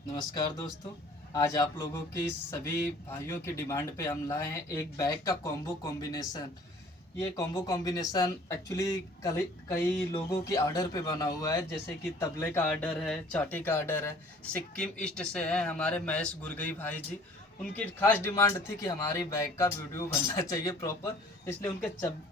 नमस्कार दोस्तों। आज आप लोगों की सभी भाइयों की डिमांड पे हम लाए हैं एक बैग का कॉम्बो कॉम्बिनेशन। ये कॉम्बो कॉम्बिनेशन एक्चुअली कई लोगों की ऑर्डर पे बना हुआ है, जैसे कि तबले का ऑर्डर है, चाटी का ऑर्डर है। सिक्किम ईस्ट से है हमारे महेश गुरगई भाई जी। उनकी खास डिमांड थी कि हमारी बैग का वीडियो बनना चाहिए प्रॉपर, इसलिए उनके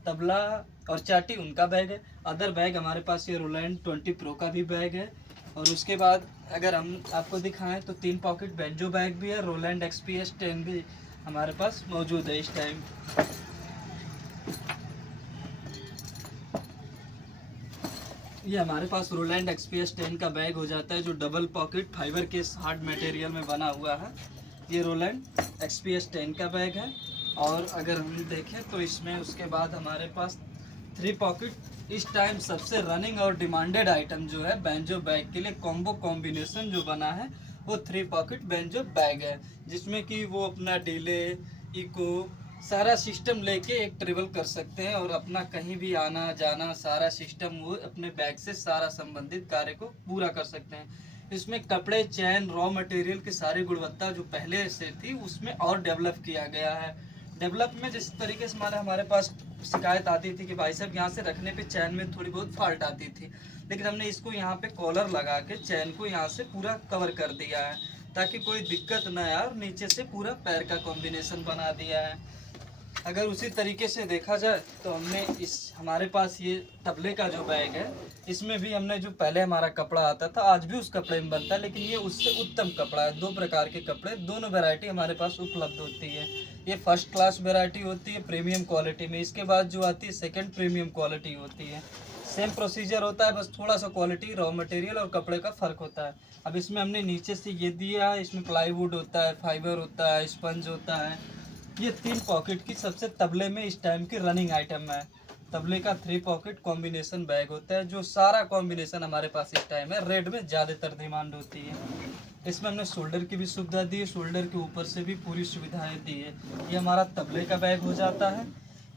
तबला और चाटी उनका बैग है। अदर बैग हमारे पास ये रोलैंड 20 प्रो का भी बैग है। और उसके बाद अगर हम आपको दिखाएं तो 3 पॉकेट बेंजो बैग भी है, रोलैंड एक्सपीएस 10 भी हमारे पास मौजूद है इस टाइम। ये हमारे पास रोलैंड एक्सपीएस 10 का बैग हो जाता है, जो डबल पॉकेट फाइबर के हार्ड मटेरियल में बना हुआ है। ये रोलैंड एक्सपीएस 10 का बैग है। और अगर हम देखें तो इसमें उसके बाद हमारे पास 3 पॉकेट इस टाइम सबसे रनिंग और डिमांडेड आइटम जो है बेंजो बैग के लिए कॉम्बो कॉम्बिनेशन जो बना है वो 3 पॉकेट बेंजो बैग है, जिसमें कि वो अपना डिले इको सारा सिस्टम लेके एक ट्रेवल कर सकते हैं और अपना कहीं भी आना जाना सारा सिस्टम वो अपने बैग से सारा संबंधित कार्य को पूरा कर सकते हैं। इसमें कपड़े चैन रॉ मटेरियल की सारी गुणवत्ता जो पहले से थी उसमें और डेवलप किया गया है। डेवलप में जिस तरीके से हमारे पास शिकायत आती थी कि भाई साहब यहाँ से रखने पे चैन में थोड़ी बहुत फॉल्ट आती थी, लेकिन हमने इसको यहाँ पे कॉलर लगा के चैन को यहाँ से पूरा कवर कर दिया है ताकि कोई दिक्कत न आए, और नीचे से पूरा पैर का कॉम्बिनेशन बना दिया है। अगर उसी तरीके से देखा जाए तो हमने इस हमारे पास ये तबले का जो बैग है इसमें भी हमने जो पहले हमारा कपड़ा आता था आज भी उस कपड़े में बनता है, लेकिन ये उससे उत्तम कपड़ा है। 2 प्रकार के कपड़े दोनों वैरायटी हमारे पास उपलब्ध होती है। ये फर्स्ट क्लास वैरायटी होती है प्रीमियम क्वालिटी में, इसके बाद जो आती है सेकेंड प्रीमियम क्वालिटी होती है। सेम प्रोसीजर होता है, बस थोड़ा सा क्वालिटी रॉ मटेरियल और कपड़े का फ़र्क होता है। अब इसमें हमने नीचे से ये दिया है, इसमें प्लाईवुड होता है, फाइबर होता है, स्पंज होता है। ये 3 पॉकेट की सबसे तबले में इस टाइम की रनिंग आइटम है। तबले का 3 पॉकेट कॉम्बिनेशन बैग होता है, जो सारा कॉम्बिनेशन हमारे पास इस टाइम है। रेड में ज़्यादातर डिमांड होती है। इसमें हमने शोल्डर की भी सुविधा दी है, शोल्डर के ऊपर से भी पूरी सुविधाएं दी है। ये हमारा तबले का बैग हो जाता है।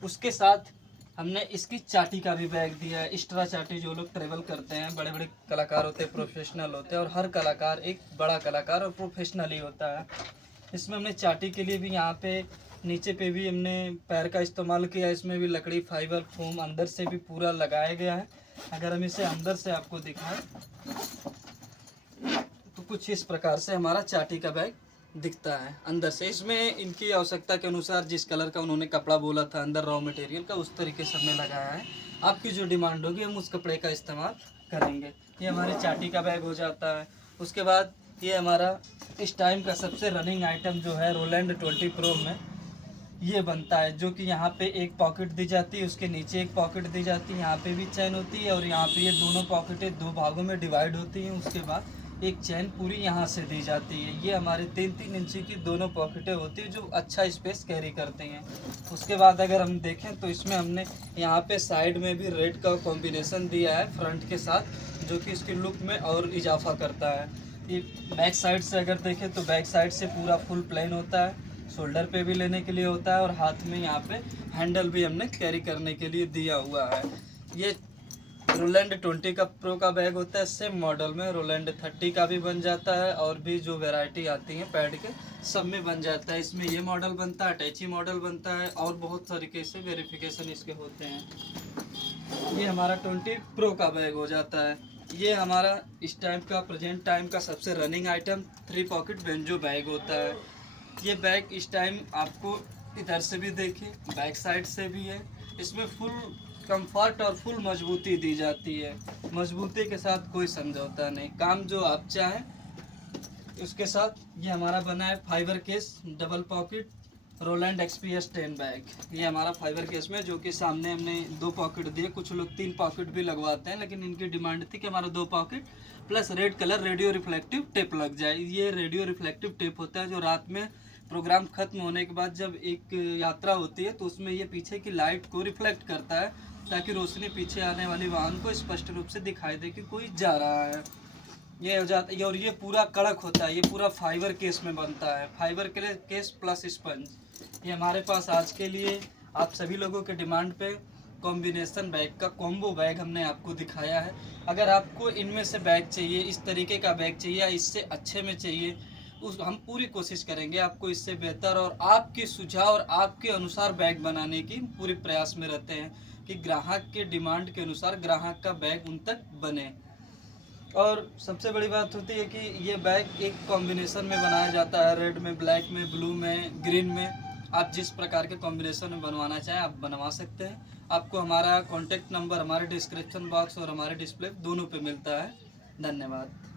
उसके साथ हमने इसकी चाटी का भी बैग दिया है। एक्स्ट्रा चाटी जो लोग ट्रेवल करते हैं, बड़े बड़े कलाकार होते हैं, प्रोफेशनल होते हैं, और हर कलाकार एक बड़ा कलाकार और प्रोफेशनल ही होता है। इसमें हमने चाटी के लिए भी यहाँ पे नीचे पे भी हमने पैर का इस्तेमाल किया। इसमें भी लकड़ी फाइबर फोम अंदर से भी पूरा लगाया गया है। अगर हम इसे अंदर से आपको दिखाएं तो कुछ इस प्रकार से हमारा चाटी का बैग दिखता है अंदर से। इसमें इनकी आवश्यकता के अनुसार जिस कलर का उन्होंने कपड़ा बोला था अंदर रॉ मटेरियल का, उस तरीके से हमने लगाया है। आपकी जो डिमांड होगी हम उस कपड़े का इस्तेमाल करेंगे। ये हमारे चाटी का बैग हो जाता है। उसके बाद ये हमारा इस टाइम का सबसे रनिंग आइटम जो है रोलैंड 20 प्रो में ये बनता है, जो कि यहाँ पे एक पॉकेट दी जाती है, उसके नीचे एक पॉकेट दी जाती है, यहाँ पे भी चैन होती है, और यहाँ पे ये दोनों पॉकेटें 2 भागों में डिवाइड होती हैं। उसके बाद एक चैन पूरी यहाँ से दी जाती है। ये हमारे 3-3 इंची की दोनों पॉकेटें होती हैं जो अच्छा स्पेस कैरी करती हैं। उसके बाद अगर हम देखें तो इसमें हमने यहाँ पे साइड में भी रेड का कॉम्बिनेशन दिया है फ्रंट के साथ, जो कि इसकी लुक में और इजाफा करता है। ये बैक साइड से अगर देखें तो बैक साइड से पूरा फुल प्लेन होता है, शोल्डर पे भी लेने के लिए होता है, और हाथ में यहाँ पे हैंडल भी हमने कैरी करने के लिए दिया हुआ है। ये रोलैंड 20 का प्रो का बैग होता है। सेम मॉडल में रोलैंड 30 का भी बन जाता है, और भी जो वैरायटी आती है पैड के सब में बन जाता है। इसमें ये मॉडल बनता है, अटैची मॉडल बनता है, और बहुत तरीके से वेरिफिकेशन इसके होते हैं। ये हमारा 20 प्रो का बैग हो जाता है। ये हमारा इस टाइम का प्रेजेंट टाइम का सबसे running item 3 pocket banjo bag होता है। ये बैग इस टाइम आपको इधर से भी देखिए, बैक साइड से भी है। इसमें फुल कंफर्ट और फुल मजबूती दी जाती है। मजबूती के साथ कोई समझौता नहीं, काम जो आप चाहें उसके साथ। ये हमारा बना है fibre case double pocket Roland XPS 10 bag. ये हमारा फाइबर केस में, जो कि सामने हमने 2 पॉकेट दिए। कुछ लोग 3 पॉकेट भी लगवाते हैं, लेकिन इनकी डिमांड थी कि हमारा 2 pocket plus red colour radio reflective tape लग जाए। ये रेडियो रिफ्लेक्टिव टेप होता है जो रात में प्रोग्राम खत्म होने के बाद जब एक यात्रा होती है तो उसमें ये पीछे की लाइट को रिफ्लेक्ट करता है, ताकि रोशनी पीछे आने वाली वाहन को स्पष्ट रूप से दिखाई दे कि कोई जा रहा है। ये हो जाता है। और ये पूरा कड़क होता है, ये पूरा फाइबर केस में बनता है, फाइबर केस प्लस स्पंज। ये हमारे पास आज के लिए आप सभी लोगों के डिमांड पे कॉम्बिनेशन बैग का कॉम्बो बैग हमने आपको दिखाया है। अगर आपको इनमें से बैग चाहिए, इस तरीके का बैग चाहिए या इससे अच्छे में चाहिए, उस हम पूरी कोशिश करेंगे आपको इससे बेहतर और आपके सुझाव और आपके अनुसार बैग बनाने की पूरी प्रयास में रहते हैं कि ग्राहक के डिमांड के अनुसार ग्राहक का बैग उन तक बने। और सबसे बड़ी बात होती है कि ये बैग एक कॉम्बिनेशन में बनाया जाता है, रेड में, ब्लैक में, ब्लू में, ग्रीन में। आप जिस प्रकार के कॉम्बिनेशन में बनवाना चाहें आप बनवा सकते हैं। आपको हमारा कॉन्टैक्ट नंबर हमारे डिस्क्रिप्शन बॉक्स और हमारे डिस्प्ले दोनों पे मिलता है। धन्यवाद।